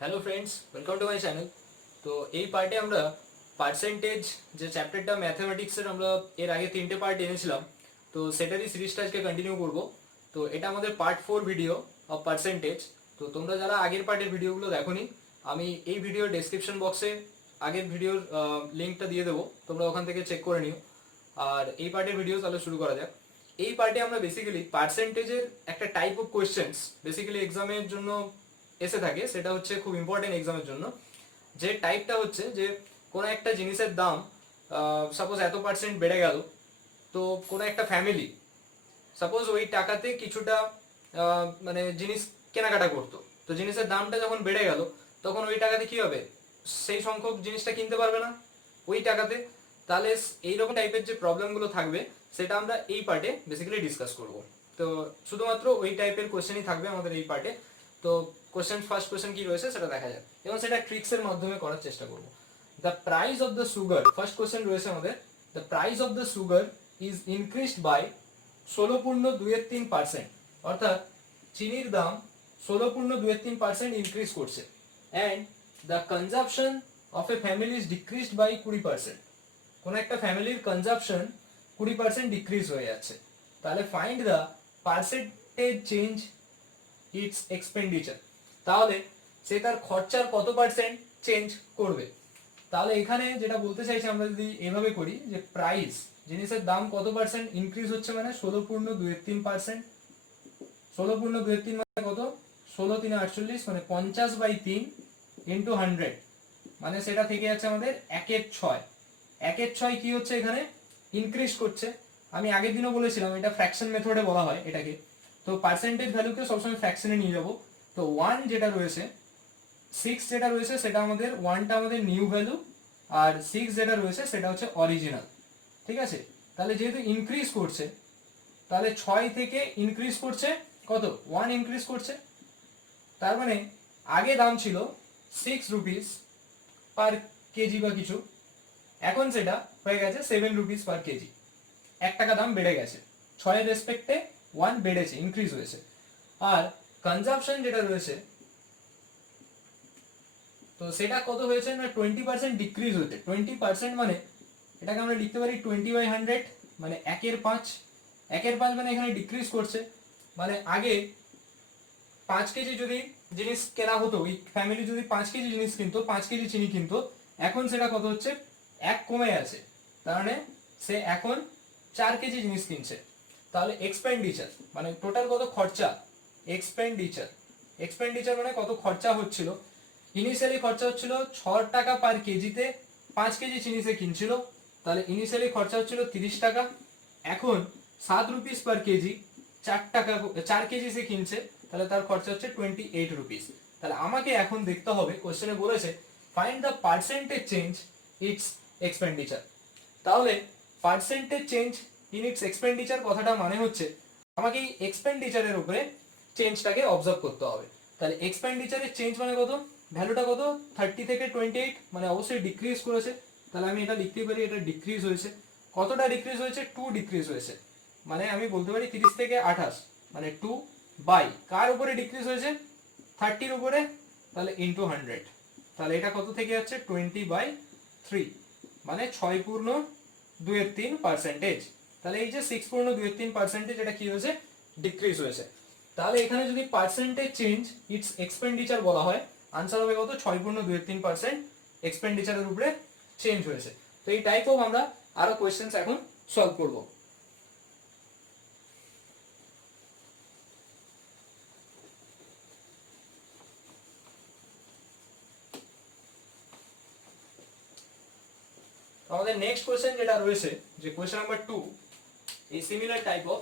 Hello friends, welcome to my channel. তো এই পার্টে আমরা পার্সেন্টেজ যে চ্যাপ্টারটা ম্যাথামেটিক্সের আমরা এর আগে 3টে পার্ট এনেছিলাম, তো সেটারই সিরিজটা আজকে কন্টিনিউ করব। তো এটা আমাদের পার্ট 4 ভিডিও অফ পার্সেন্টেজ। তো তোমরা যারা আগের পার্টের ভিডিওগুলো দেখোনি, আমি এই ভিডিওর ডেসক্রিপশন বক্সে আগের ভিডিওর লিঙ্কটা দিয়ে দেবো, তোমরা ওখান থেকে চেক করে নিও। আর এই পার্টের ভিডিও তাহলে শুরু করা যাক। এই পার্টে আমরা বেসিক্যালি পার্সেন্টেজের একটা টাইপ অফ কোয়েশ্চেন্স বেসিক্যালি এক্সামের জন্য এসে থাকে, সেটা হচ্ছে খুব ইম্পর্টেন্ট এক্সামের জন্য। যে টাইপটা হচ্ছে যে কোনো একটা জিনিসের দাম সাপোজ এত পার্সেন্ট বেড়ে গেল, তো কোনো একটা ফ্যামিলি সাপোজ ওই টাকাতে কিছুটা মানে জিনিস কেনাকাটা করতো, তো জিনিসের দামটা যখন বেড়ে গেল তখন ওই টাকাতে কি হবে, সেই সংখ্যক জিনিসটা কিনতে পারবে না ওই টাকাতে। তাহলে এইরকম টাইপের যে প্রবলেমগুলো থাকবে সেটা আমরা এই পার্টে বেসিক্যালি ডিসকাস করব। তো শুধুমাত্র ওই টাইপের কোশ্চেনই থাকবে আমাদের এই পার্টে। তো ফার্স্ট কোশ্চেন কি রয়েছে সেটা দেখা যাক এবং সেটা ট্রিক্সের মাধ্যমে করার চেষ্টা করব। The price of the sugar, first question রয়েছে আমাদের, the price of the sugar is increased by 16.23%, অর্থাৎ চিনির দাম 16.23% ইনক্রিজ করছে। And the consumption of a family is decreased by 20%, কোন একটা ফ্যামিলির কনজাম্পশন 20% ডিক্রিজ হয়ে যাচ্ছে। তাহলে find the percentage change its expenditure, তাহলে সে তার খরচার কত পার্সেন্ট চেঞ্জ করবে। তাহলে এখানে যেটা বলতে চাইছি আমরা যদি এভাবে করি যে প্রাইস, জিনিসের দাম কত পার্সেন্ট ইনক্রিজ হচ্ছে, মানে 16.23%। 16.23 মানে কত, 16×3 = 48, মানে 50/3 ইন্টু 100, মানে সেটা থেকে যাচ্ছে আমাদের 1/6। 1/6 কি হচ্ছে এখানে, ইনক্রিজ করছে। আমি আগের দিনও বলেছিলাম এটা ফ্র্যাকশন মেথডে বলা হয় এটাকে। তো পার্সেন্টেজ ভ্যালুকে সবসময় ফ্র্যাকশনে নিয়ে যাব। তো 1 যেটা রয়েছে, 6 যেটা রয়েছে সেটা আমাদের, 1টা আমাদের নিউ ভ্যালু, আর 6 যেটা রয়েছে সেটা হচ্ছে অরিজিনাল। ঠিক আছে, তাহলে যেহেতু ইনক্রিজ করছে, তাহলে 6 থেকে ইনক্রিজ করছে কত, 1 ইনক্রিজ করছে। তার মানে আগে দাম ছিল 6 রুপিস পার কেজি বা কিছু, এখন সেটা হয়ে গেছে 7 রুপিস পার কেজি। 1 টাকা দাম বেড়ে গেছে, 6-এর রেসপেক্টে 1 বেড়েছে, ইনক্রিজ হয়েছে। আর কনজাম্পশন যেটা রয়েছে, তো সেটা কত হয়েছে না 20% ডিক্রিজ হয়েছে। 20% মানে এটাকে আমরা লিখতে পারি 20/100, মানে 1/5। 1/5 মানে এখানে ডিক্রিজ করছে, মানে আগে 5 কেজি যদি জিনিস কেনা হতো, ওই ফ্যামিলি যদি 5 কেজি জিনিস কিনতো, 5 কেজি চিনি কিনতো, এখন সেটা কত হচ্ছে, 1 কমে আছে। তার মানে সে এখন 4 কেজি জিনিস কিনছে। তাহলে এক্সপেন্ডিচার মানে টোটাল কত খরচা, এক্সপেন্ডিচার, এক্সপেন্ডিচার মানে কত খরচা হচ্ছিল। ইনিশিয়ালি খরচা হচ্ছিল 6 টাকা পার কেজিতে, 5 কেজি চিনি সে কিনছিল, তাহলে ইনিশিয়ালি খরচা হচ্ছিল 30 টাকা। এখন 7 রুপিস পার কেজি, 4 টাকা, 4 কেজি সে কিনছে, তাহলে তার খরচা হচ্ছে 28 রুপিস। তাহলে আমাকে এখন দেখতে হবে, কোশ্চেনে বলেছে find the percentage change its expenditure. তাহলে percentage change in its expenditure কথাটা মানে হচ্ছে আমাকে এই এক্সপেন্ডিচারের উপরে চেঞ্জটাকে অবজার্ভ করতে হবে। তাহলে এক্সপেন্ডিচারের চেঞ্জ মানে কত, ভ্যালুটা কত, 30 থেকে 28, মানে অবশ্যই ডিক্রিজ করেছে। তাহলে আমি এটা লিখতে পারি এটা ডিক্রিজ হয়েছে। কতটা ডিক্রিজ হয়েছে, 2 ডিক্রিজ হয়েছে, মানে আমি বলতে পারি 30 থেকে 28, মানে 2 বাই কার উপরে ডিক্রিজ হয়েছে, 30-র উপরে, তাহলে ইন্টু 100। তাহলে এটা কত থেকে যাচ্ছে, 20/3, মানে 6.23%। তাহলে এই যে 6.23% এটা কি হয়েছে, ডিক্রিজ হয়েছে। তাহলে এখানে যদি পার্সেন্টেজ চেঞ্জ ইটস এক্সপেন্ডিচার বলা হয়, আনসার হবে কত, 6.23% এক্সপেন্ডিচারের উপরে চেঞ্জ হয়েছে। তো এই টাইপ অফ আমরা আরো কোয়েশ্চেন্স এখন সলভ করব। আমাদের নেক্সট কোয়েশ্চেন যেটা রয়েছে, যে কোয়েশ্চেন নাম্বার 2, এই similar type of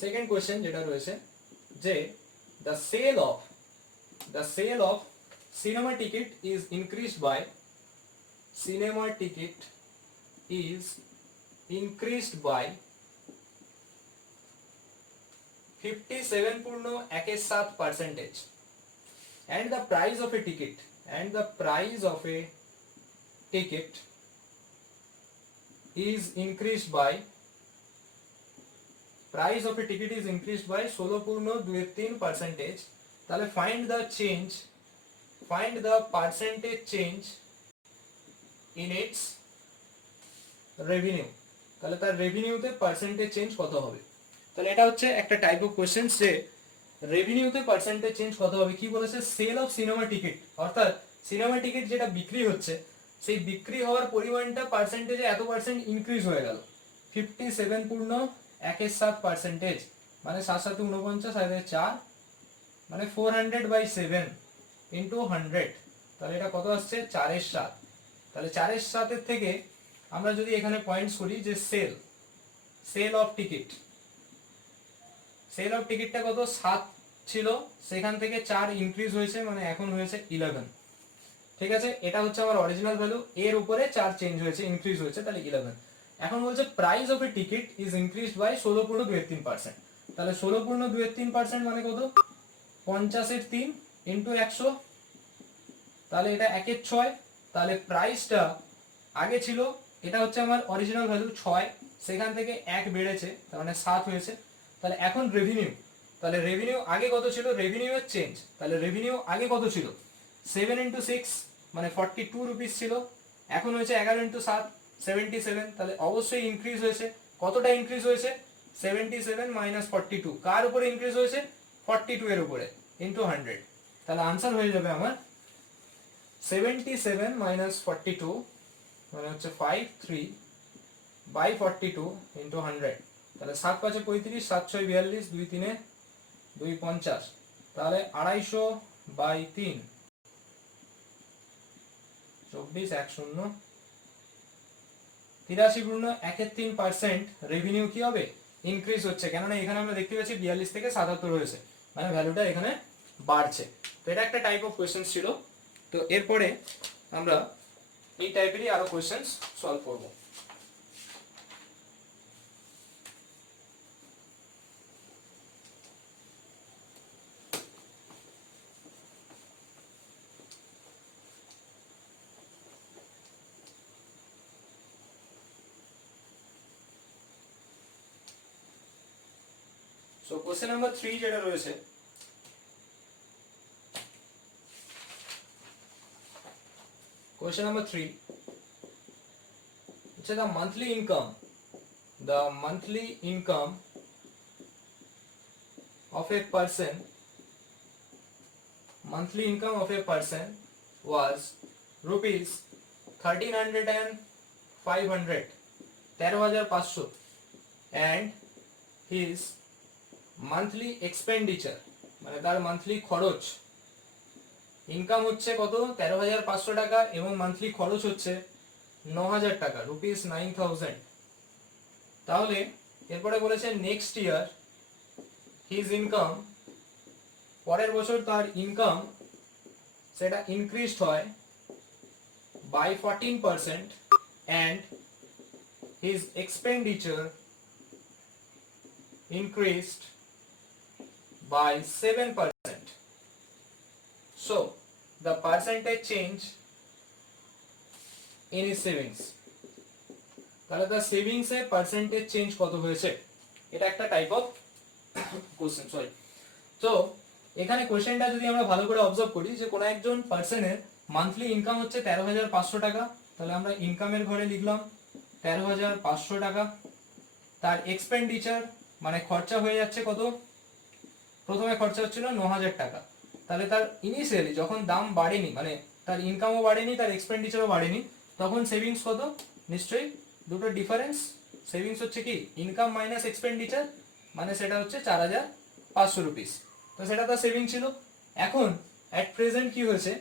second question যেটা রয়েছে, যে the sale of cinema ticket is increased by, cinema ticket is increased by 57.17%, and the price of a ticket is increased by price of a ticket is increased by 16.23%, তাহলে find the percentage change in its revenue. তাহলে তার রেভিনিউতে percentage change কত হবে। তাহলে এটা হচ্ছে একটা type of question যে রেভিনিউতে পার্সেন্টেজ চেঞ্জ কত হবে। কি বলেছে, সেল অফ সিনেমা টিকিট, অর্থাৎ সিনেমা টিকিট যেটা বিক্রি হচ্ছে সেই বিক্রি হওয়ার পরিমাণটা পার্সেন্টেজে এত পার্সেন্ট ইনক্রিজ হয়ে গেল, 57.17%, মানে 7 7 49 4, মানে 400/7 ইন্টু 100, তাহলে এটা কত আসছে 4/7। তাহলে 4/7 থেকে আমরা যদি এখানে পয়েন্টস করি যে সেল অফ টিকিটটা কত 7 ছিল, সেখান থেকে 4 ইনক্রিজ হয়েছে, মানে এখন হয়েছে 11। ঠিক আছে, এটা হচ্ছে আমার অরিজিনাল ভ্যালু, এর উপরে 4 চেঞ্জ হয়েছে, ইনক্রিজ হয়েছে, তাহলে 11। এখন বলছে price of a ticket is increased by 16.23%, তাহলে 16.23% মানে কত, 50/3 ইন্টু 100, তাহলে এটা 1/6। তাহলে প্রাইসটা আগে ছিল, এটা হচ্ছে আমার অরিজিনাল ভ্যালু 6, সেখান থেকে 1 বেড়েছে, তার মানে 7 হয়েছে। তাহলে এখন রেভিনিউ, তাহলে রেভিনিউ আগে কত ছিল, রেভিনিউ এর চেঞ্জ, তাহলে রেভিনিউ আগে কত ছিল 7 ইন্টু 6 মানে 42 রুপিস ছিল, এখন হয়েছে 11 ইন্টু 7 77, তাহলে অবশ্যই ইনক্রিজ হয়েছে। কতটা ইনক্রিজ হয়েছে, 77 মাইনাস 42, কার উপরে ইনক্রিজ হয়েছে, 42 এর উপরে, ইন্টু 100। তাহলে আনসার হয়ে যাবে আমার 77 মাইনাস 42 মানে হচ্ছে 53/42 ইন্টু 100, তাহলে 7 5 35, 7 6 42, 2 3 2 50, তাহলে 250/3 24 1 0 83.13% রেভিনিউ কি হবে, ইনক্রিজ হচ্ছে, কেননা এখানে আমরা দেখতে পাচ্ছি 42 থেকে 77 হয়েছে, মানে ভ্যালুটা এখানে বাড়ছে। তো এটা একটা টাইপ অফ কোশ্চেন ছিল। তো এরপরে আমরা এই টাইপেরই আরো কোশ্চেন্স সলভ করব। সো কোশ্চেন নাম্বার 3 যেটা রয়েছে, কোশ্চেন নাম্বার 3 হচ্ছে the monthly income of a person was rupees 1300 and 500, 13,500, and his monthly expenditure মানে তার মান্থলি খরচ, ইনকাম হচ্ছে কত 13,500 টাকা এবং মান্থলি খরচ হচ্ছে 9,000 টাকা, রুপিস 9,000। তাহলে এরপরে বলেছে নেক্সট ইয়ার হিজ ইনকাম, পরের বছর তার ইনকাম সেটা ইনক্রিজড হয় by 14% and his expenditure increased by 7%. So the percentage change in his savings, তাহলে তার সেভিংস এ পার্সেন্টেজ চেঞ্জ কত হয়েছে, এটা একটা টাইপ অফ কোশ্চেন। সরি, তো এখানে কোশ্চেনটা যদি আমরা ভালো করে অবজার্ভ করি যে কোন একজন পার্সনের মান্থলি ইনকাম হচ্ছে 13,500 টাকা, তাহলে আমরা ইনকামের ঘরে লিখলাম 13,500 টাকা। তার এক্সপেন্ডিচার মানে খরচা হয়ে যাচ্ছে কত, প্রথমে খরচা হচ্ছিল 9,000 টাকা, তাহলে তার ইনিশিয়ালি যখন দাম বাড়েনি, মানে তার ইনকামও বাড়েনি তার এক্সপেন্ডিচারও বাড়েনি, তখন সেভিংস কত, নিশ্চয়ই দুটো ডিফারেন্স, সেভিংস হচ্ছে কি ইনকাম মাইনাস এক্সপেন্ডিচার, মানে সেটা হচ্ছে 4,500 রুপিস, তো সেটা তার সেভিং ছিল। এখন অ্যাট প্রেজেন্ট কি হয়েছে,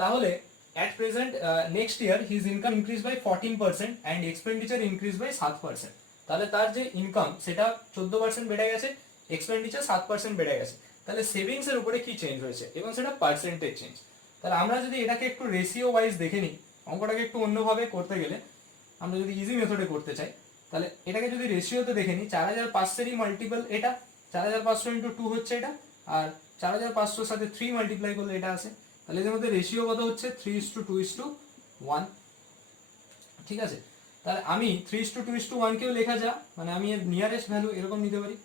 তাহলে at present next year his income increase by 14% and expenditure increase by 7%, তাহলে তার যে ইনকাম সেটা 14% বেড়ে গেছে, এক্সপেন্ডিচার 7% বেড়ে গেছে, তাহলে সেভিংস এর উপরে কি চেঞ্জ হয়েছে এবং সেটা পার্সেন্টেজ চেঞ্জ। তাহলে আমরা যদি এটাকে একটু রেশিও ওয়াইজ দেখে নিই, অঙ্কটাকে একটু অন্যভাবে করতে গেলে আমরা যদি ইজি মেথডে করতে চাই, তাহলে এটাকে যদি রেশিওতে দেখে নিই, 4,500 মাল্টিপল এটা, 4,500 ইন্টু 2 হচ্ছে এটা, আর 4,500 সাথে 3 মাল্টিপ্লাই করলে এটা আসে, তাহলে এদের মধ্যে রেশিও কত হচ্ছে 3:2:1। ঠিক আছে, তাহলে আমি 3:2:1 কেও লেখা যা, মানে আমি এর নিয়ারেস্ট ভ্যালু এরকম নিতে পারি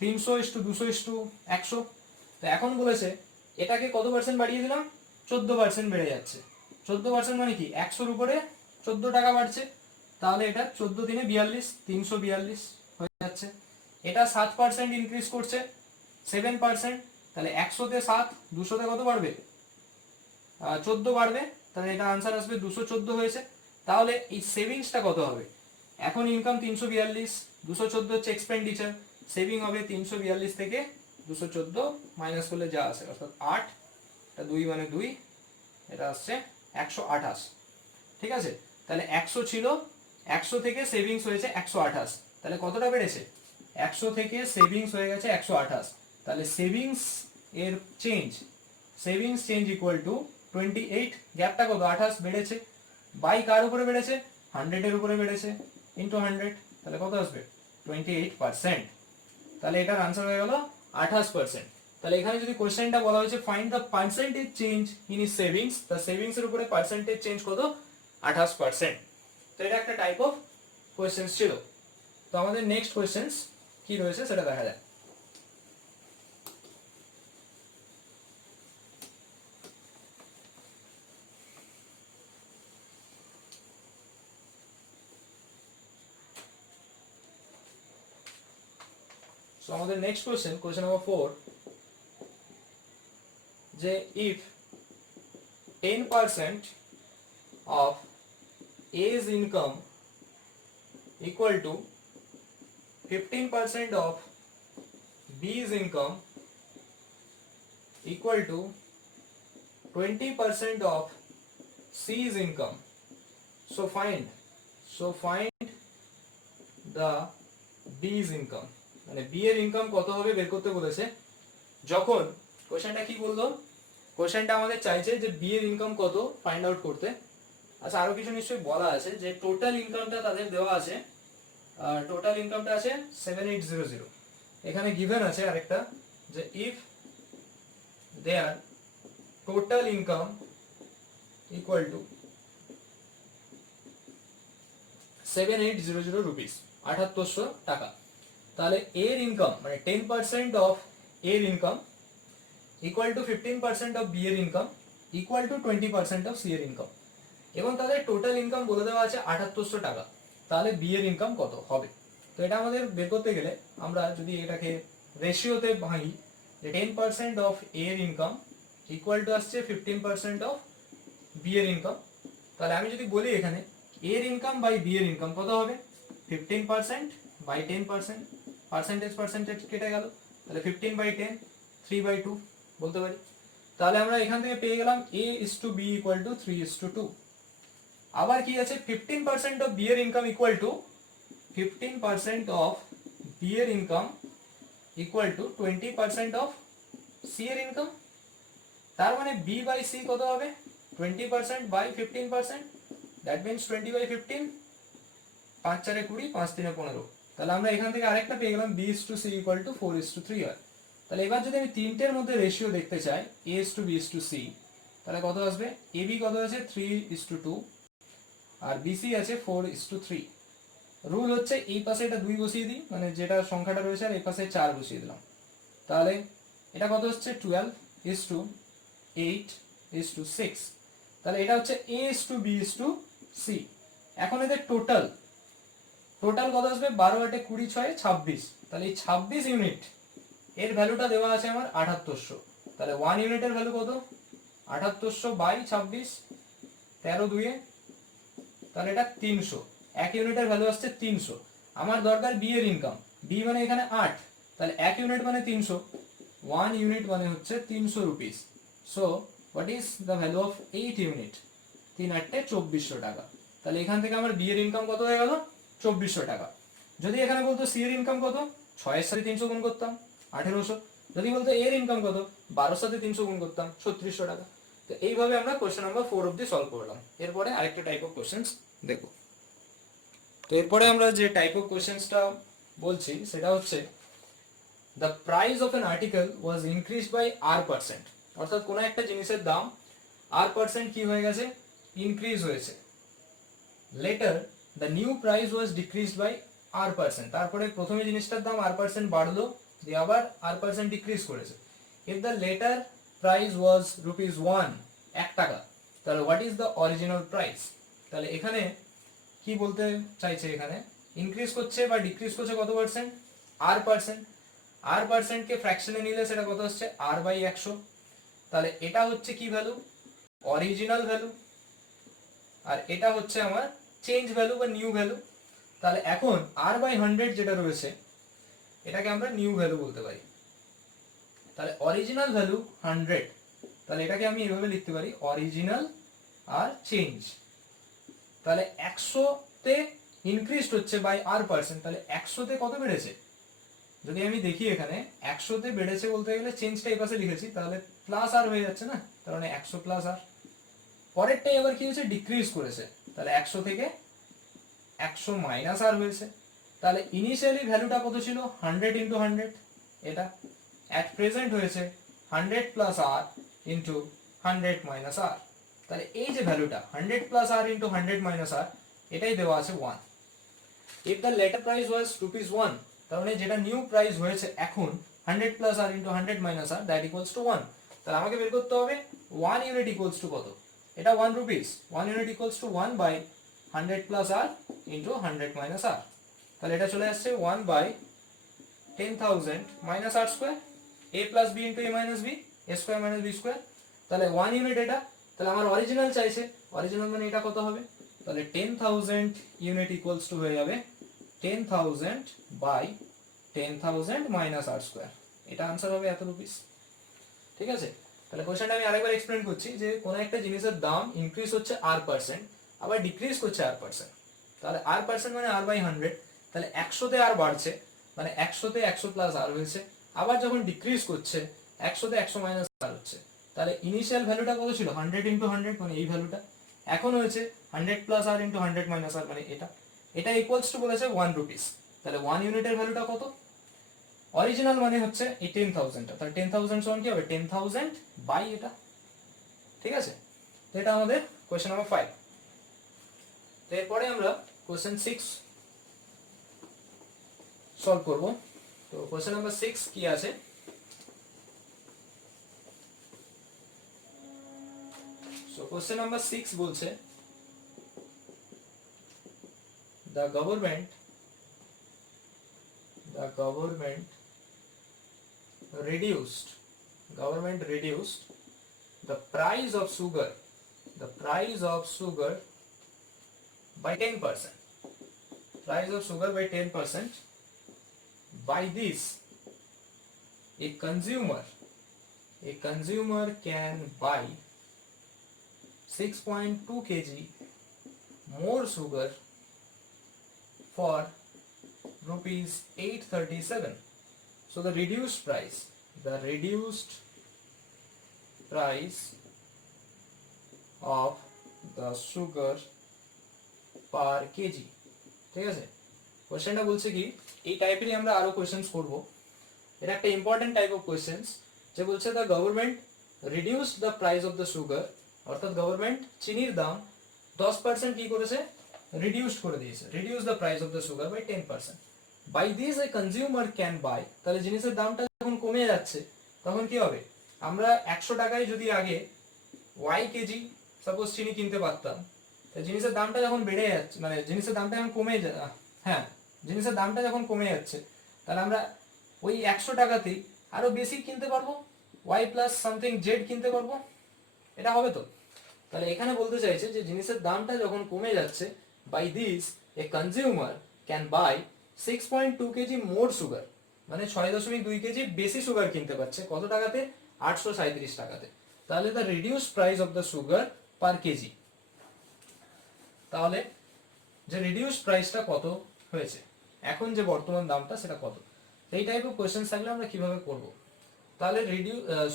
300:200:100। তো এখন বলেছে এটাকে কত পার্সেন্ট বাড়িয়ে দিলাম, 14% বেড়ে যাচ্ছে। 14% মানে কি 100-র উপরে 14 টাকা বাড়ছে, তাহলে এটা 14 দিনে 42, 342 হয়ে যাচ্ছে। এটা 7% ইনক্রিজ করছে, 7%, তাহলে 100-তে 7, 200-তে কত বাড়বে, 14 বাড়বে, তাহলে এটা আনসার আসবে 214 হয়েছে। তাহলে এই সেভিংসটা কত হবে, এখন ইনকাম 342, 214 হচ্ছে এক্সপেন্ডিচার, সেভিং হবে 342 থেকে 214 মাইনাস করলে যা আসে, অর্থাৎ 8, এটা 2 মানে 2, এটা আসছে 128। ঠিক আছে, তাহলে 100 ছিল, 100 থেকে সেভিংস হয়েছে 128, তাহলে কতটা বেড়েছে, 100 থেকে সেভিংস হয়ে গেছে 128, তাহলে সেভিংস এর সেভিংস চেঞ্জ ইকুয়াল টু 28, গ্যাপটা কত 28 বেড়েছে, বাই কার উপরে বেড়েছে, 100 এর উপরে বেড়েছে, ইন্টু 100, তাহলে কত আসবে 28%। তাহলে এটার আনসার হয়ে গেল 28%। তাহলে এখানে যদি কোশ্চেনটা বলা হয়েছে find the percentage change in his savings, the savings এর উপরে পার্সেন্টেজ চেঞ্জ কত, 28%। তো এটা একটা টাইপ অফ কোশ্চেন ছিল। তো আমাদের নেক্সট কোশ্চেন্স কি রয়েছে সেটা দেখা যায়। So আমাদের নেক্সট কোশ্চেন, কোশ্চেন নাম্বার 4, যে if 10% of A's income equal to 15% of B's income equal to 20% of C's income, so find the B's income, মানে B এর ইনকাম কত হবে বের করতে বলেছে। যখন কোশ্চেনটা কি বললো, কোশ্চেনটা আমাদের চাইছে যে বি এর ইনকাম কত ফাইন্ড আউট করতে। আচ্ছা আরো কিছু নিশ্চয়ই বলা আছে, যে টোটাল ইনকামটা তাদের দেওয়া আছে, টোটাল ইনকামটা আছে 7800, এখানে গিভেন আছে আরেকটা, যে if there total income equal to 7800 rupees, 7800 টাকা, তাহলে এর ইনকাম মানে 10% অফ এর income equal to 15% of B এর income equal to 20% of C এর ইনকাম, এবং তাদের টোটাল ইনকাম বলে দেওয়া আছে 7800 টাকা, তাহলে বি এর ইনকাম কত হবে। তো এটা আমাদের বের করতে গেলে আমরা যদি এটাকে রেশিওতে ভাঙি, যে 10% অফ এ এর ইনকাম ইকুয়াল টু আসছে 15% অফ বি এর ইনকাম, তাহলে আমি যদি বলি এখানে এর ইনকাম বাই বি এর ইনকাম কত হবে, 15% বাই 10%, পার্সেন্টেজ কেটে গেল, তাহলে 15/10, 3/2 বলতে পারি। তাহলে আমরা এখান থেকে পেয়ে গেলাম a is to b equal to 3:2। আবার কি আছে, 15% অফ বি এর income equal to 15% of B এর income equal to 20% of C এর ইনকাম, তার মানে b বাই সি কত হবে, 20% বাই 15%, দ্যাট মিনস 20/15, 5×4 20, 5×3 15, তাহলে আমরা এখান থেকে আরেকটা পেয়ে গেলাম b is to c equal to 4:3 হয়। তাহলে এবার যদি আমি তিনটের মধ্যে রেশিও দেখতে চাই a is to b is to c, তাহলে কত আসবে, ab কত আছে 3:2 আর bc আছে 4:3। রুল হচ্ছে এই পাশে এটা 2 বসিয়ে দিই, মানে যেটা সংখ্যাটা রয়েছে, আর এই পাশে 4 বসিয়ে দিলাম, তাহলে এটা কত হচ্ছে 12:8:6, তাহলে এটা হচ্ছে a is to b is to c। এখন এদের টোটাল কত আসবে, 12/8 = 20, 6, 26, তাহলে এই 26 ইউনিট এর ভ্যালুটা দেওয়া আছে আমার 7800, তাহলে 1 ইউনিটের ভ্যালু কত, 7800 বাই 26, 13×2, তাহলে এটা 300, 1 ইউনিটের ভ্যালু আসছে 300। আমার দরকার বি এর ইনকাম, বি মানে এখানে 8, তাহলে 1 ইউনিট মানে 300, 1 ইউনিট মানে হচ্ছে 300 rupees, so what is the value of 8 unit, 3×8 2400 টাকা। তাহলে এখান থেকে আমার বি এর ইনকাম কত হয়ে গেল, 2400 টাকা। যদি এখানে বলতো সি এর ইনকাম কত, 6 এর সাথে 300 গুণ করতাম 1800, যদি বলতো এর ইনকাম কত, 12 এর সাথে 300 গুণ করতাম 3600 টাকা। তো এইভাবে আমরা কোশ্চেন নাম্বার 4 অবধি সলভ করলাম। এরপরে আরেকটা টাইপ অফ কোশ্চেন্স দেখো। তো এরপরে আমরা যে টাইপ অফ কোশ্চেন্সটা বলছি সেটা হচ্ছে the price of an article was increased by r%, অর্থাৎ কোনো একটা জিনিসের দাম r% কি হয়ে গেছে, ইনক্রিজ হয়েছে। later the new price was decreased by r%, তারপরে প্রথমে জিনিসটার দাম r% বাড়লো, দিয়ে আবার r% ডিক্রিজ করেছে। if the later price was rupees 1, 1 টাকা, তাহলে what is the original price? তাহলে এখানে কি বলতে চাইছে, এখানে ইনক্রিজ করছে বা ডিক্রিজ করছে কত পার্সেন্ট, r%, r% কে ফ্র্যাকশনে নিলে সেটা কত হচ্ছে r/100। তাহলে এটা হচ্ছে কি ভ্যালু, অরিজিনাল ভ্যালু, আর এটা হচ্ছে আমার চেঞ্জ ভ্যালু বা নিউ ভ্যালু। তাহলে এখন r/100 যেটা রয়েছে এটাকে আমরা নিউ ভ্যালু বলতে পারি। তাহলে অরিজিনাল ভ্যালু 100, তাহলে এটাকে আমি এভাবে লিখতে পারি অরিজিনাল আর চেঞ্জ। তাহলে 100 তে ইনক্রিজড হচ্ছে বাই r%, তাহলে 100 তে কত বেড়েছে, যদি আমি দেখি এখানে 100 তে বেড়েছে বলতে গেলে চেঞ্জটা এই পাশে লিখেছি, তাহলে প্লাস আর হয়ে যাচ্ছে না, তার মানে 100 প্লাস আর। পরেরটাই আবার কি হয়েছে, ডিক্রিজ করেছে, তাহলে 100 থেকে 100 মাইনাস আর হয়েছে। তাহলে ইনিশিয়ালি ভ্যালুটা কত ছিল, 100 ইন্টু 100, এটা অ্যাট প্রেজেন্ট হয়েছে 100 plus R into 100 minus R. তাহলে এই যে ভ্যালুটা 100 plus R into 100 minus R, এটাই দেওয়া আছে 1। If the latter price was rupees 1, তার মানে যেটা নিউ প্রাইস হয়েছে এখন 100 plus R into 100 minus R, that equals to 1। তাহলে আমাকে বের করতে হবে 1 ইউনিট ইকুয়ালস টু কত, এটা 1 rupees, 1 unit equals to 1 by 100 plus R into 100 minus R. তাহলে এটা চলে আসছে 1 by 10,000 minus R square, a plus B into a minus B, a square minus B square. তাহলে 1 ইউনিট এটা, তাহলে আমার অরিজিনাল চাইছে, অরিজিনাল মানে এটা কত হবে, তাহলে 10,000 ইউনিট ইকুয়ালস টু হয়ে যাবে 10,000 বাই 10,000 মাইনাস আর স্কোয়ার, এটা আনসার হবে এত রুপিস। ঠিক আছে, তাহলে কোশ্চেনটা আমি আরেকবার এক্সপ্লেন করছি যে কোন একটা জিনিসের দাম ইনক্রিজ হচ্ছে r%, আবার ডিক্রিজ করছে r%, তাহলে r% মানে r/100, তাহলে 100 তে আর বাড়ছে মানে 100 তে 100 প্লাস আর হয়েছে, আবার যখন ডিক্রিজ করছে 100 তে 100 মাইনাস আর হচ্ছে। তাহলে ইনিশিয়াল ভ্যালুটা কত ছিল, 100 ইন্টু 100 মানে এই ভ্যালুটা, এখন হয়েছে 100 প্লাস আর ইন্টু 100 মাইনাস আর মানে এটা, এটা ইকুয়ালস টু বলেছে 1 রুপিস। তাহলে 1 ইউনিটের ভ্যালুটা কত, অরিজিনাল মানে হচ্ছে এই 10,000 টা, তাহলে 10,000 সমান কি হবে 10,000 বাই এটা। ঠিক আছে, তো এটা আমাদের কোশ্চেন নাম্বার 5। তো এরপরে আমরা কোশ্চেন 6 সলভ করব। তো কোশ্চেন নাম্বার 6 কি আছে, সো কোশ্চেন নাম্বার 6 বলছে the government reduced the price of sugar by 10%, by this a consumer can buy 6.2 kg more sugar for rupees 837. So the reduced price of the sugar per kg। ঠিক আছে, কোশ্চেনটা বলছে কি, এই টাইপেরই আমরা আরো কোশ্চেন্স করব, এটা একটা ইম্পর্টেন্ট টাইপ অফ কোশ্চেন্স, যে বলছে the government reduced the price of the sugar, অর্থাৎ গভর্নমেন্ট চিনির দাম 10% কি করেছে, রিডিউসড করে দিয়েছে, reduce the price of the sugar by 10%, by this a consumer can buy. তাহলে জিনিসের দামটা যখন কমে যাচ্ছে তখন কি হবে, আমরা 100 টাকায় যদি আগে y কেজি সাপোজ চিনি কিনতে পারতাম, জিনিসের দামটা যখন বেড়ে যাচ্ছে, মানে জিনিসের দামটা যখন জিনিসের দামটা যখন কমে যাচ্ছে, তাহলে আমরা ওই 100 টাকাতেই আরো বেশি কিনতে পারবো, y প্লাস সামথিং জেড কিনতে পারবো, এটা হবে তো। তাহলে এখানে বলতে চাইছে যে জিনিসের দামটা যখন কমে যাচ্ছে, by this a consumer can buy 6.2 KG more sugar, মানে 6.2 কেজি বেশি সুগার কিনতে পারছে, কত টাকাতে, 837 টাকাতে। তাহলে the reduce price of the sugar per KG, তাহলে যে রিডিউস প্রাইসটা কত হয়েছে, এখন যে বর্তমান দামটা সেটা কত। এই টাইপ অফ কোশ্চেন থাকলে আমরা কিভাবে করব, তাহলে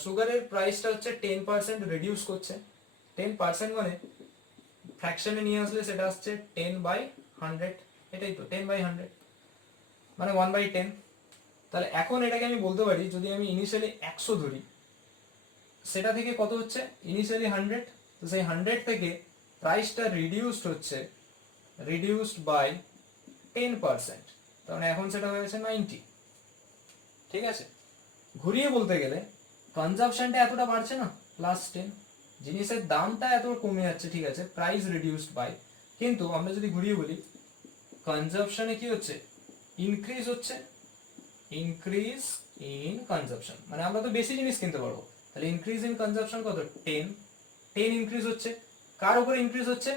সুগারের প্রাইসটা হচ্ছে 10% রিডিউস করছে, 10% মানে ফ্র্যাকশনে নিয়ে আসলে সেটা আসছে 10/100, এটাই তো 10/100 মানে 1/10। তাহলে এখন এটাকে আমি বলতে পারি, যদি আমি ইনিশিয়ালি 100 ধরি, সেটা থেকে কত হচ্ছে, ইনিশিয়ালি 100, তো সেই 100 থেকে প্রাইসটা রিডিউসড হচ্ছে রিডিউসড বাই 10%, তার মানে এখন সেটা হয়ে গেছে 90। ঠিক আছে, ঘুরিয়ে বলতে গেলে কনজাম্পশনটা এতটা বাড়ছে না, +10, জিনিসের দামটা এত কমে যাচ্ছে, ঠিক আছে, প্রাইস রিডিউসড বাই, কিন্তু আমরা যদি ঘুরিয়ে বলি কনজাম্পশনে কি হচ্ছে, ইনক্রিজ হচ্ছে, ইনক্রিজ ইন কনজাম্পশন, মানে আমরা তো বেশি জিনিস কিনতে পারবো, তাহলে ইনক্রিজ ইন কনজাম্পশন কত, 10 ইনক্রিজ হচ্ছে, কার উপরে ইনক্রিজ হচ্ছে,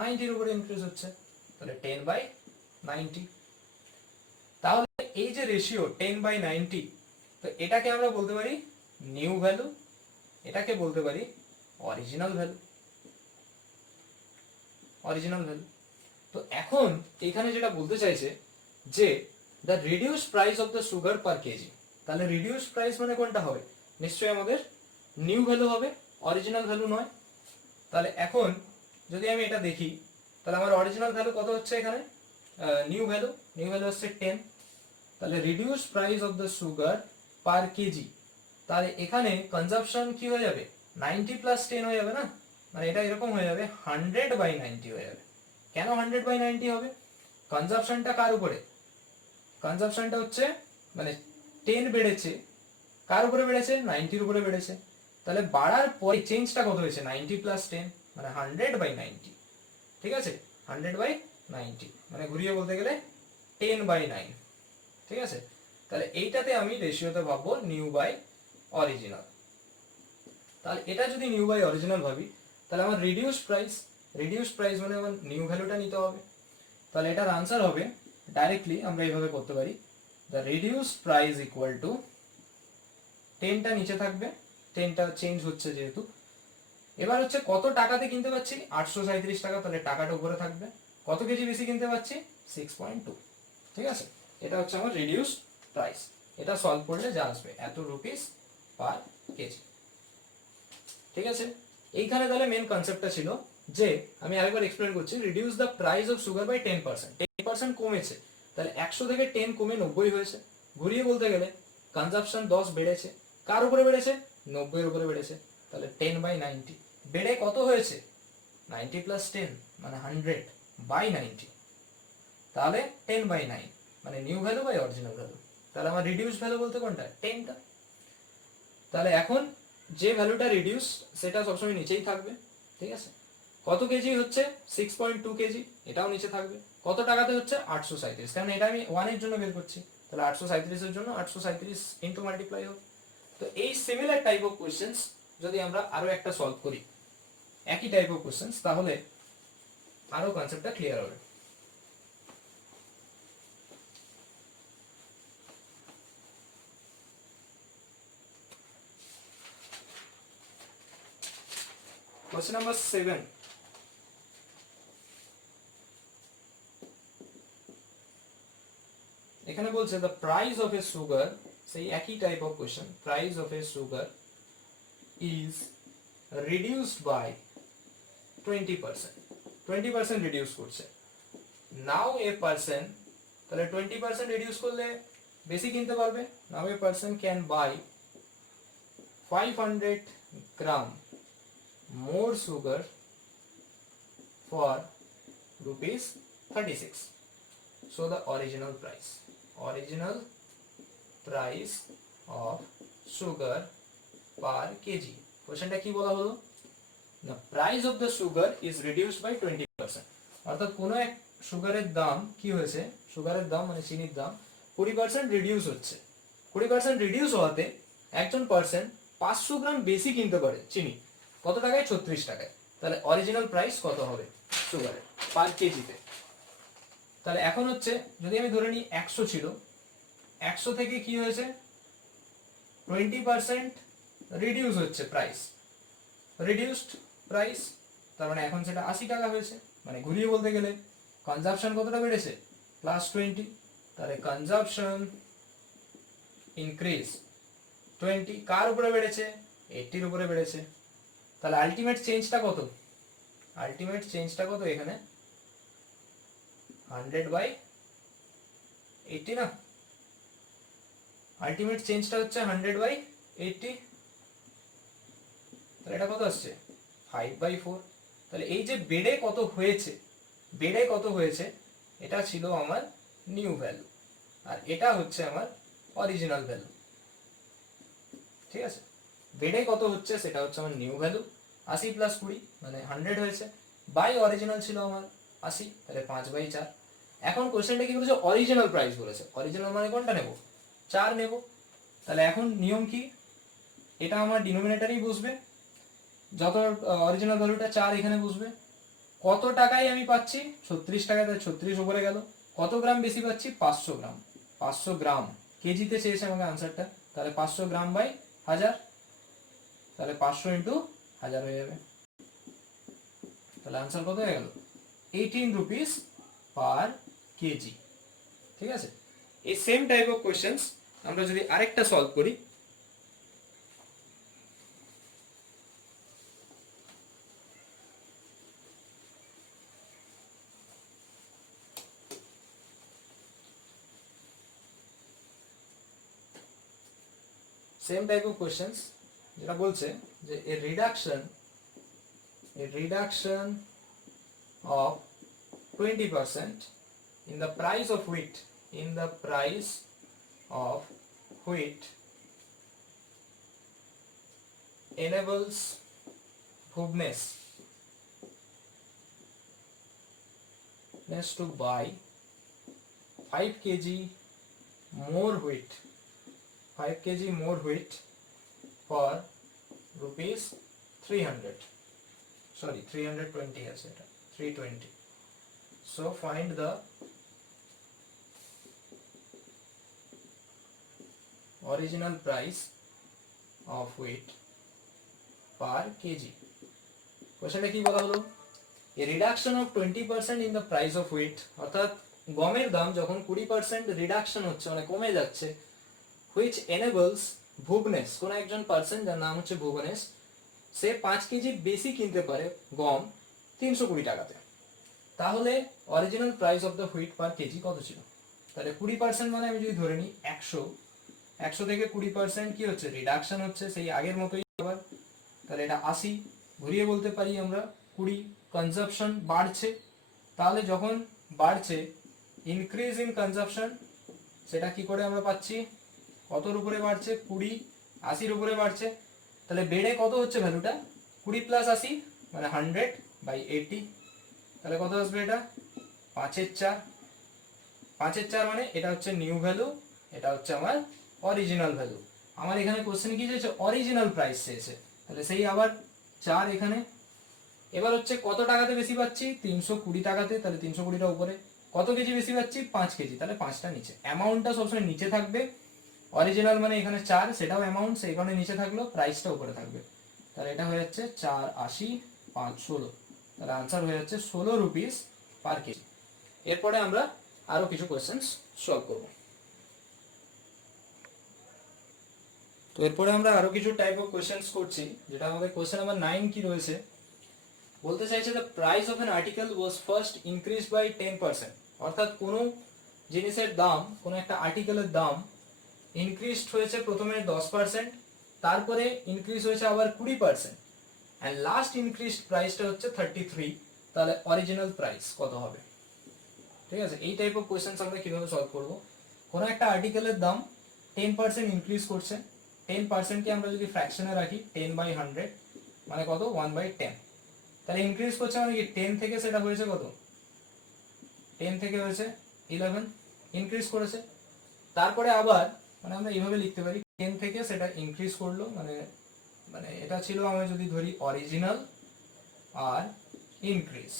90-র উপরে ইনক্রিজ হচ্ছে, তাহলে 10/90। তাহলে এই যে রেশিও 10/90, তো এটাকে আমরা বলতে পারি নিউ ভ্যালু, এটাকে বলতে পারি অরিজিনাল ভ্যালু, অরিজিনাল ভ্যালু। তো এখন এখানে যেটা বলতে চাইছে যে the reduced price of the sugar per KG, তাহলে রিডিউসড প্রাইস মানে কোনটা হবে, নিশ্চয়ই আমাদের নিউ ভ্যালু হবে, অরিজিনাল ভ্যালু নয়। তাহলে এখন যদি আমি এটা দেখি, তাহলে আমার অরিজিনাল ভ্যালু কত হচ্ছে এখানে, নিউ ভ্যালু হচ্ছে 10, তাহলে reduced price of the sugar per KG, তাহলে এখানে কনজাম্পশন কি হয়ে যাবে, 90 + 10 হয়ে যাবে না, মানে এটা এরকম হয়ে যাবে 100/90 হয়ে যাবে। কেন 100/90 হবে, কনজাম্পশনটা কার উপরে, কনজাম্পশনটা হচ্ছে মানে 10 বেড়েছে, কার উপরে বেড়েছে, 90-র উপরে বেড়েছে, তাহলে বাড়ার পরে চেঞ্জটা কত হয়েছে, 90 + 10 মানে 100/90। ঠিক আছে, 100/90 মানে ঘুরিয়ে বলতে গেলে 10/9। ঠিক আছে, তাহলে এইটাতে আমি রেশিওতে ভাববো নিউ বাই অরিজিনাল। তাহলে এটা যদি নিউ বাই অরিজিনাল ভাবি, তাহলে আমার রিডিউসড প্রাইস মানে আমার নিউ ভ্যালুটা নিতে হবে। তাহলে এটার আনসার হবে ডাইরেক্টলি আমরা এইভাবে করতে পারি, the reduced price equal to 10টা নিচে থাকবে, 10টা চেঞ্জ হচ্ছে যেহেতু, এবার হচ্ছে কত টাকাতে কিনতে পাচ্ছি, 837 টাকা, তাহলে টাকাটা উপরে থাকবে, কত কেজি বেশি কিনতে পাচ্ছি, 6.2। ঠিক আছে, এটা হচ্ছে আমার রিডিউসড প্রাইস, এটা সলভ করলে যা আসবে এত রুপিস পার কেজি। ঠিক আছে, এইখানে তাহলে মেন কনসেপ্টটা ছিল যে আমি আরেকবার এক্সপ্লেন করছি, reduce the price of sugar by 10%, 10% কমেছে, তাহলে 100 থেকে 10 কমে 90 হয়েছে, ঘুরিয়ে বলতে গেলে কনজাম্পশন 10 বেড়েছে, কার উপরে বেড়েছে, 90-এর উপরে বেড়েছে, তাহলে 10/90 বেড়ে কত হয়েছে, 90 + 10 মানে 100/90, তাহলে 10/9 মানে new value by original value. তাহলে আমার রিডিউস ভ্যালু বলতে কোনটা, 10টা। তাহলে এখন যে ভ্যালুটা রিডিউস সেটা সবসময় নিচেই থাকবে। ঠিক আছে, কত কেজি হচ্ছে, 6.2 কেজি, এটাও নিচে থাকবে, কত টাকাতে হচ্ছে, 837, কারণ এটা আমি 1 এর জন্য বের করছি, তাহলে 837 এর জন্য 837 ইনটু মাল্টিপ্লাই হবে। তো এই সিমিলার টাইপ অফ কোশ্চেন্স যদি আমরা আরো একটা সলভ করি, একই টাইপ অফ কোশ্চেন্স, তাহলে আরো কনসেপ্টটা ক্লিয়ার হবে। Question number 7. এখানে বলছে the price of a sugar, সেই একই type of question, price of a sugar is reduced by 20%, 20% reduce করছে, now a person, তাহলে 20% রিডিউস করলে বেশি কিনতে পারবে, now a person can buy 500 gram more sugar for rupees 36. So the original price of sugar per kg, কোশ্চেনটা কি বলা হলো, the price of the sugar is reduced by 20%, অর্থাৎ কোন এক সুগারের দাম কি হয়েছে, সুগারের দাম মানে চিনির দাম 20% রিডিউস হচ্ছে, 20% রিডিউস হওয়াতে একজন পার্সন 500 গ্রাম বেশি কিনতে পারে চিনি, কত টাকায়, 36 টাকায়, তাহলে অরিজিনাল প্রাইস কত হবে সুগারের পার কেজিতে। তাহলে এখন হচ্ছে যদি আমি ধরে নিই 100 ছিল, 100 থেকে কি হয়েছে, 20% রিডিউস হচ্ছে প্রাইস, রিডিউসড প্রাইস, তার মানে এখন সেটা 80 টাকা হয়েছে, মানে ঘুরিয়ে বলতে গেলে কনজাম্পশন কতটা বেড়েছে, +20, তাহলে কনজাম্পশন ইনক্রিজ 20, কার উপরে বেড়েছে, 80-র উপরে বেড়েছে, তাহলে আলটিমেট চেঞ্জটা কত, এখানে 100/80 না, আলটিমেট চেঞ্জটা হচ্ছে 100/80, তাহলে এটা কত আসছে, 5/4। তাহলে এই যে বেড়ে কত হয়েছে, বেড়ে কত হয়েছে এটা ছিল আমার নিউ ভ্যালু, আর এটা হচ্ছে আমার অরিজিনাল ভ্যালু। ঠিক আছে, বেড়ে কত হচ্ছে সেটা হচ্ছে আমার নিউ ভ্যালু, 80 প্লাস 20 মানে 100 হয়েছে, বাই অরিজিনাল ছিল আমার 80, তাহলে 5/4। এখন কোশ্চেনটা কি বলেছে, অরিজিনাল প্রাইস বলেছে, অরিজিনাল মানে কোনটা নেব, 4 নেব। তাহলে এখন নিয়ম কি, এটা আমার ডিনোমিনেটরেই বসবে, যত অরিজিনাল ভ্যালুটা 4 এখানে বসবে। কত টাকায় আমি পাচ্ছি 36 টাকায়, তাহলে 36 উপরে গেল। কত গ্রাম বেশি পাচ্ছি, 500 গ্রাম, 500 গ্রাম, কেজিতে চেয়েছে আমাকে আনসারটা, তাহলে 500 গ্রাম বাই 1000, তাহলে 500 ইন্টু 1000 হয়ে যাবে। তাহলে আনসার কত হয়ে গেল, 18 রুপিস পার কেজি। ঠিক আছে, এই সেম টাইপ অফ কোশ্চেন্স আমরা যদি আরেকটা সলভ করি, সেম টাইপ অফ কোশ্চেন্স যেটা বলছে যে এ reduction of 20% in the price of wheat, enables Bhuvnesh to buy 5 kg more wheat, for rupees 300, sorry 320 আছে এটা, 320. So find the original price of wheat per kg. কোশ্চেনটা কি বলা হলো, a reduction of 20% in the price of wheat, অর্থাৎ গমের দাম যখন 20% রিডাকশন হচ্ছে মানে কমে যাচ্ছে, which enables Bhuvnesh, কোন একজন পার্সন যার নাম হচ্ছে ভুবনেশ, সে 5 কেজি বেশি কিনতে পারে গম 320 টাকাতে। তাহলে original price of the wheat per KG কত ছিল, তাহলে 20% মানে আমি যদি ধরে নিই 100 থেকে 20% কি হচ্ছে, রিডাকশন হচ্ছে, সেই আগের মতোই আবার, তাহলে এটা 80, ঘুরিয়ে বলতে পারি আমরা 20, কনজাম্পশন বাড়ছে, তাহলে যখন বাড়ছে ইনক্রিজ ইন কনজাম্পশন, সেটা কি করে আমরা পাচ্ছি, কতর উপরে বাড়ছে, 20, 80-র উপরে বাড়ছে, তাহলে বেড়ে কত হচ্ছে ভ্যালুটা, 20 প্লাস 80 মানে 100/80, তাহলে কত আসবে এটা, 5/4, 5/4 মানে এটা হচ্ছে নিউ ভ্যালু, এটা হচ্ছে আমার অরিজিনাল ভ্যালু। আমার এখানে কোশ্চেন কি চেয়েছে, অরিজিনাল প্রাইস চেয়েছে, তাহলে সেই আবার 4 এখানে। এবার হচ্ছে কত টাকাতে বেশি পাচ্ছি, 320 টাকাতে, তাহলে 320টা উপরে, কত কেজি বেশি পাচ্ছি, 5 কেজি, তাহলে 5টা নিচে, অ্যামাউন্টটা সবসময় নিচে থাকবে, অরিজিনাল মানে এখানে 4, সেটাও অ্যামাউন্ট, সেই কারণে নিচে থাকলো, প্রাইসটা উপরে থাকবে, তাহলে এটা হয়ে যাচ্ছে 480, 516, তাহলে আনসার হয়ে যাচ্ছে 16 রুপিস পার কেজি। এরপরে আমরা আরো কিছু কোয়েশ্চেন্স সলভ করব। তো এরপরে আমরা আরো কিছু টাইপ অফ কোয়েশ্চেন্স করছি, যেটা আমাদের কোয়েশ্চেন নাম্বার 9 কি রয়েছে, বলতে চাইছে the price of an article was first increase by 10%, অর্থাৎ কোনো জিনিসের দাম, কোনো একটা আর্টিকেলের দাম ইনক্রিজ হয়েছে প্রথমে 10%, তারপরে ইনক্রিজ হয়েছে আবার 20%, অ্যান্ড লাস্ট ইনক্রিজ প্রাইসটা হচ্ছে 33, তাহলে অরিজিনাল প্রাইস কত হবে। ঠিক আছে, এই টাইপ অফ কোয়েশ্চেন্স আমরা কিভাবে সলভ করব, কোনো একটা আর্টিকেলের দাম 10% ইনক্রিজ করছে, 10%কে আমরা যদি ফ্র্যাকশনে রাখি 10/100 মানে কত, 1/10, তাহলে ইনক্রিজ করছে মানে কি 10 থেকে সেটা হয়েছে কত, 10 থেকে হয়েছে 11, ইনক্রিজ করেছে, তারপরে আবার মানে আমরা এইভাবে লিখতে পারি 10 থেকে সেটা ইনক্রিজ করলো, মানে মানে এটা ছিল আমি যদি ধরি অরিজিনাল আর ইনক্রিজ,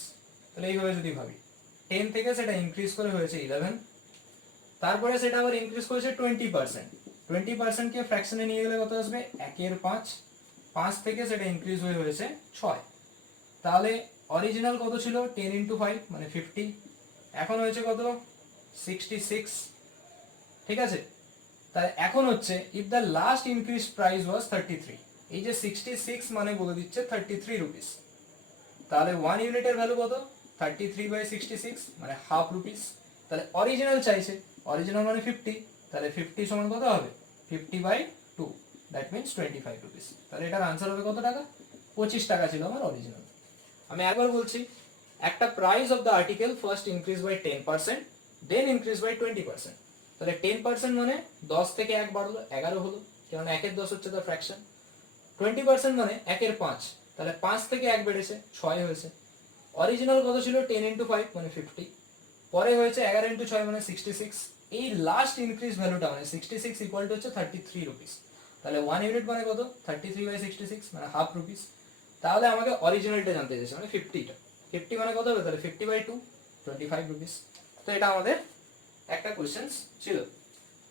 তাহলে এইভাবে যদি ভাবি 10 থেকে সেটা ইনক্রিজ করে হয়েছে 11, তারপরে সেটা আবার ইনক্রিজ করেছে 20%, 20% কে ফ্র্যাকশনে নিয়ে গেলে কত আসবে, 1/5, 5 থেকে সেটা ইনক্রিজ হয়ে হয়েছে 6, তাহলে অরিজিনাল কত ছিল, 10 ইন্টু 5 মানে 50, এখন হয়েছে কত, 66। ঠিক আছে, তাহলে এখন হচ্ছে if the last increase price was 33, এই যে 66 মানে বলে দিচ্ছে 33 রুপিস, তাহলে 1 ইউনিটের ভ্যালু কত, 33/66 মানে হাফ রুপিস, তাহলে অরিজিনাল চাইছে, অরিজিনাল মানে 50, তাহলে 50 সমান কত হবে, 50/2, দ্যাট মিনস 25 রুপিস, তাহলে এটার আনসার হবে কত টাকা, 25 টাকা ছিল আমার অরিজিনাল। আমি একবার বলছি, একটা price of the article first increase by 10%, then increase by 20%। তাহলে 10% মানে 10 থেকে 1 বাড়লো 11 হলো, কারণ 1 এর 10 হচ্ছে তার ফ্র্যাকশন। 20% মানে 1 এর 5, তাহলে 5 থেকে 1 বেড়েছে 6 হয়েছে। অরিজিনাল কত ছিল 10 ইন্টু 5 মানে 50, পরে হয়েছে 11 ইন্টু 6 মানে 66। এই লাস্ট ইনক্রিজ ভ্যালুটা মানে 66 ইকুয়াল টু হচ্ছে 33 রুপিস। তাহলে 1 ইউনিট মানে কত 33 বাই 66 মানে হাফ রুপিস। তাহলে আমাকে অরিজিনালটা জানতে চাইছে মানে 50টা। 50 মানে কত হবে, তাহলে 50 বাই 2 25 রুপিস। তো এটা আমাদের একটা কোশ্চেন ছিল।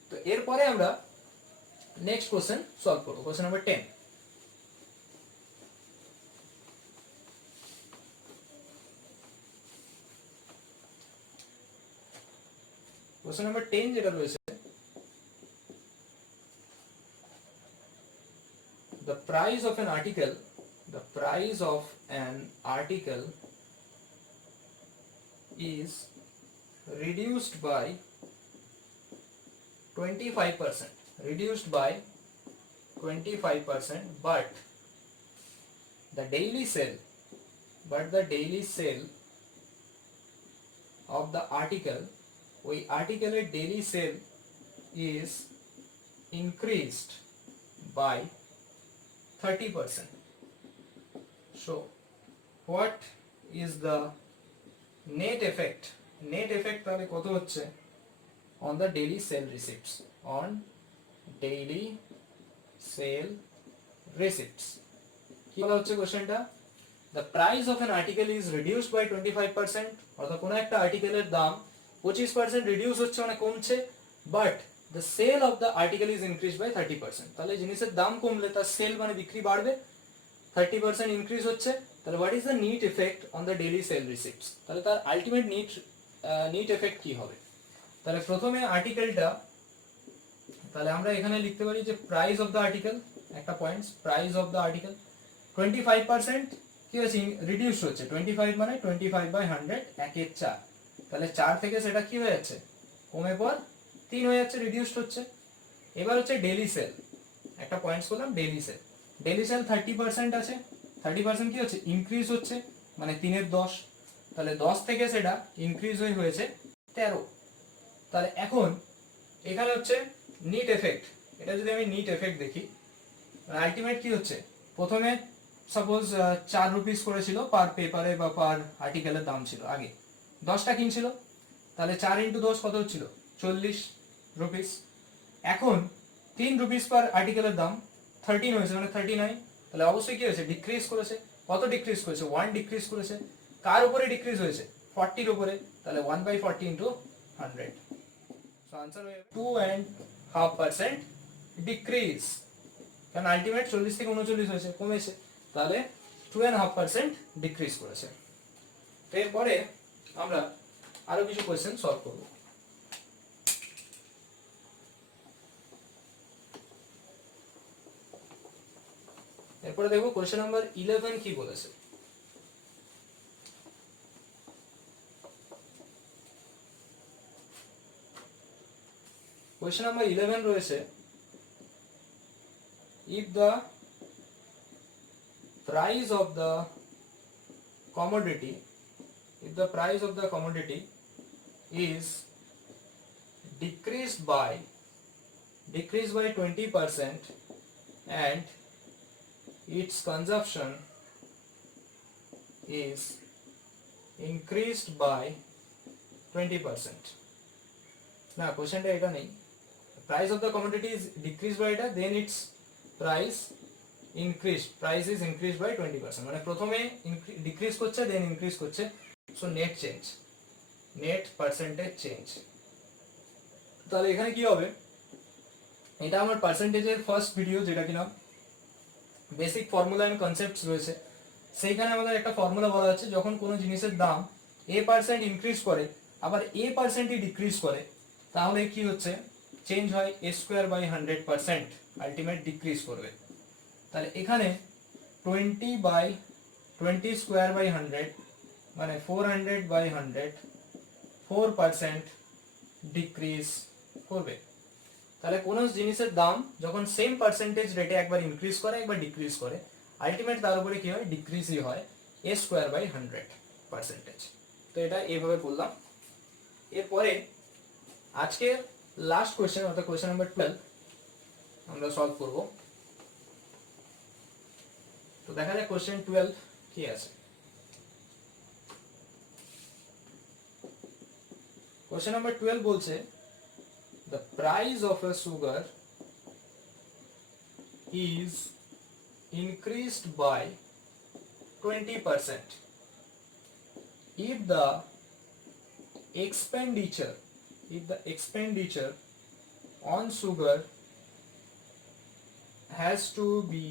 তো এরপরে আমরা নেক্সট কোশ্চেন সলভ করবো, কোশ্চেন নাম্বার 10। কোশ্চেন নাম্বার 10 যেটা রয়েছে, the price of an article is reduced by 25%, but the daily sale of the article, ওই আর্টিকেলের daily sale is increased by 30%. So what is the net effect তাহলে কত হচ্ছে on the daily sale receipts, কি বলা হচ্ছে কোশ্চেনটা, the price of an article is reduced by 25%, অর্থাৎ কোনো একটা আর্টিকেলের দাম 25% রিডিউস হচ্ছে মানে কমছে, but the sale of the article is increased by 30%। তাহলে জিনিসের দাম কমলে তার সেল মানে বিক্রি বাড়বে, 30% ইনক্রিজ হচ্ছে। তাহলে what is the net effect on the daily sale receipts, তাহলে তার আলটিমেট নিট এফেক্ট কি হবে। তাহলে প্রথমে আর্টিকেলটা, তাহলে আমরা এখানে লিখতে পারি যে প্রাইস অফ দ্য আর্টিকেল, একটা points price of the article 25% কি হচ্ছে রিডিউস হচ্ছে, 25 মানে 25 বাই 100 1 এর 4, তাহলে 4 থেকে সেটা কি হয়ে যাচ্ছে কমে পর 3 হয়ে যাচ্ছে, রিডিউসড হচ্ছে। এবার হচ্ছে ডেইলি সেল, একটা পয়েন্টস বললাম ডেইলি সেল 30% আছে, 30% কি হচ্ছে ইনক্রিজ হচ্ছে মানে 3 এর 10, তাহলে 10 থেকে সেটা ইনক্রিজ হয়েছে 13। তাহলে এখন এখানে হচ্ছে নিট এফেক্ট, এটা যদি আমি নিট এফেক্ট দেখি, আলটিমেট কি হচ্ছে, প্রথমে সাপোজ 4 রুপিস করেছিল পার পেপারে বা পার আর্টিকেলের দাম ছিল আগে, 10টা কিনছিল, তাহলে 4 ইন্টু 10 কত হচ্ছিল 40 রুপিস। এখন 3 রুপিস পার আর্টিকেলের দাম 13 হয়েছে মানে 39, তাহলে অবশ্যই কি হয়েছে ডিক্রিজ করেছে। কত ডিক্রিজ করেছে 1 ডিক্রিজ করেছে। কার উপরে ডিক্রিজ হয়েছে 40 এর উপরে, তাহলে 1 বাই 40 ইন্টু 100। সো आंसर হয়ে 2.5% ডিক্রিজ, কারণ আলটিমেট 40 থেকে 39 হয়েছে কমেছে, তাহলে 2.5% ডিক্রিজ করেছে। এরপরে আমরা আরো কিছু কোশ্চেন সলভ করব। এরপরে দেখো কোশ্চেন নাম্বার 11 কি বলেছে। কোশ্চেন নাম্বার 11 রয়েছে, if the price of the commodity is decreased by 20% and its consumption is increased by 20%. না কোশ্চেনটা এটা নেই, price of the commodity is decreased by এটা, then its price is increased by 20%, মানে প্রথমে ডিক্রিজ করছে দেন increase করছে। So net percentage change. তাহলে এখানে কি হবে, এটা আমার পার্সেন্টেজের ফার্স্ট ভিডিও, যেটা কিনা বেসিক ফর্মুলা এন্ড কনসেপ্টস রয়েছে, সেইখানে আমাদের একটা ফর্মুলা বলা আছে, যখন কোনো জিনিসের দাম a% ইনক্রিজ করে আবার a%ই ডিক্রিজ করে, তাহলে কি হচ্ছে চেঞ্জ হয় a square by 100%, ultimate decrease করবে। তাহলে এখানে 20 স্কয়ার বাই 100 মানে 400 বাই 100, 4% ডিক্রিজ করবে। তাহলে কোনো জিনিসের দাম যখন সেম পার্সেন্টেজ রেটে একবার ইনক্রিজ করে একবার ডিক্রিজ করে, আলটিমেট তার উপরে কি হয় ডিক্রিজই হয় a স্কয়ার বাই 100। পার্সেন্টেজ। তো এটা এইভাবে করলাম। এরপরে আজকের লাস্ট কোয়েশ্চেন অর্থাৎ কোয়েশ্চেন নাম্বার 12 আমরা সলভ করব। তো দেখা যাক কোয়েশ্চেন 12 কি আছে। কোয়েশ্চেন নাম্বার 12 বলছে the price of a sugar is increased by 20% if the expenditure on sugar has to be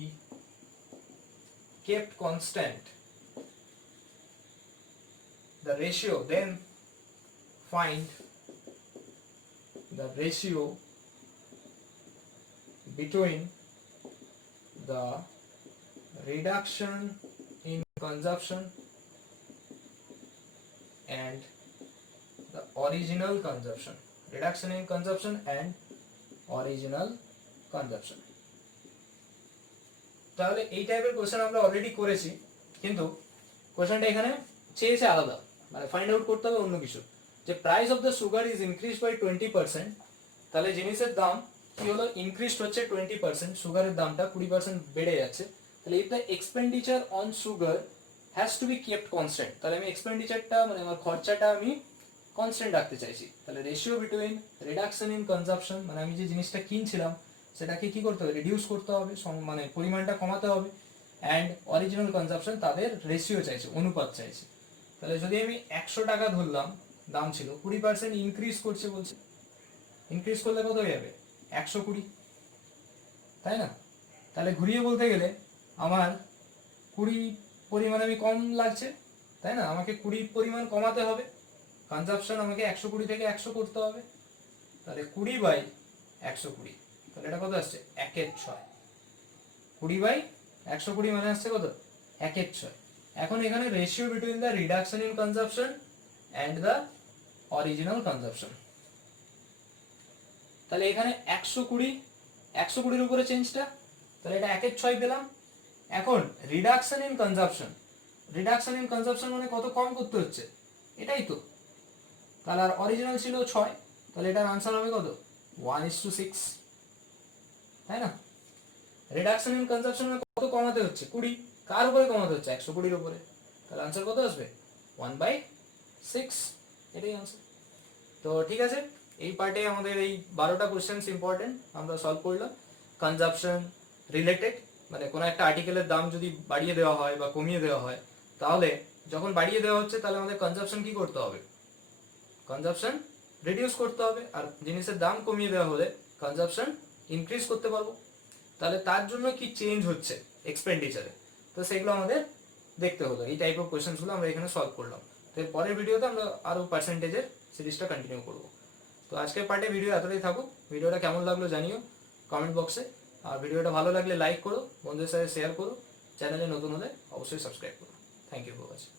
kept constant. The ratio, then find the ratio between the reduction in consumption and the original consumption. Reduction in consumption and original consumption. তাহলে এই টাইপের question আমরা already করেছি, কিন্তু কোশ্চেনটা এখানে চেয়েছে আলাদা, মানে ফাইন্ড আউট করতে হবে অন্য কিছু, যে price of the sugar is increase by 20%। তাহলে জিনিসের দাম কি হলো, ইনক্রিজ হচ্ছে 20%, সুগারের দামটা 20% বেড়ে যাচ্ছে। তাহলে if the expenditure on sugar has to be kept constant, তাহলে আমি এক্সপেন্ডিচারটা মানে আমার খরচাটা আমি কনস্ট্যান্ট রাখতে চাইছি। তাহলে ratio between reduction in consumption, মানে আমি যে জিনিসটা কিনছিলাম সেটাকে কি করতে হবে, রিডিউস করতে হবে, মানে পরিমাণটা কমাতে হবে, অ্যান্ড অরিজিনাল কনজাম্পশন তাদের রেশিও চাইছে, অনুপাত চাইছে। তাহলে যদি আমি 100 টাকা ধরলাম দাম ছিল, 20% ইনক্রিজ করছে বলছে, ইনক্রিজ করলে কত হয়ে যাবে, 120, তাই না? তাহলে ঘুরিয়ে বলতে গেলে আমার 20 পরিমাণ আমি কম লাগছে, তাই না? আমাকে 20 পরিমাণ কমাতে হবে, কনজাম্পশন আমাকে 120 থেকে 100 করতে হবে। তাহলে 20/120, তাহলে এটা কত আসছে, 1/6। 20/120 মানে আসছে কত, 1/6। এখন এখানে ratio between the reduction in consumption and the original consumption. তাহলে এখানে 120 উপরে চেঞ্জটা, তাহলে এটা 1/6 পেলাম। এখন রিডাকশন ইন কনজাম্পশন মানে কত কম করতে হচ্ছে, এটাই তো। তাহলে আর অরিজিনাল ছিল 6, তাহলে এটার আনসার হবে কত, 1:6, তাই না? রিডাকশন ইন কনজাম্পশন মানে কত কমাতে হচ্ছে, 20, কার উপরে কমাতে হচ্ছে, 120 উপরে, তাহলে আনসার কত আসবে, 1/6, এটাই আনসার। তো ঠিক আছে, এই পার্টে আমাদের এই 12টা কোশ্চেন্স ইম্পর্টেন্ট আমরা সলভ করলাম কনজাম্পশন রিলেটেড। মানে কোনো একটা আর্টিকেলের দাম যদি বাড়িয়ে দেওয়া হয় বা কমিয়ে দেওয়া হয়, তাহলে যখন বাড়িয়ে দেওয়া হচ্ছে তাহলে আমাদের কনজাম্পশন কি করতে হবে, কনজাম্পশন রিডিউস করতে হবে, আর জিনিসের দাম কমিয়ে দেওয়া হলে কনজাম্পশন ইনক্রিজ করতে পারবো। তাহলে তার জন্য কি চেঞ্জ হচ্ছে এক্সপেন্ডিচারে, তো সেগুলো আমাদের দেখতে হলো। এই টাইপ অফ কোয়েশ্চেন্সগুলো আমরা এখানে সলভ করলাম। তো পরের ভিডিওতে আমরা আরো পার্সেন্টেজের সিরিজটা কন্টিনিউ করব। তো আজকের পার্টে ভিডিও এতটাই থাকুক। ভিডিওটা কেমন লাগলো জানিও কমেন্ট বক্সে, আর ভিডিওটা ভালো লাগলে লাইক করো, বন্ধুদের সাথে শেয়ার করো, চ্যানেলে নতুন হলে অবশ্যই সাবস্ক্রাইব করো। Thank you for watching.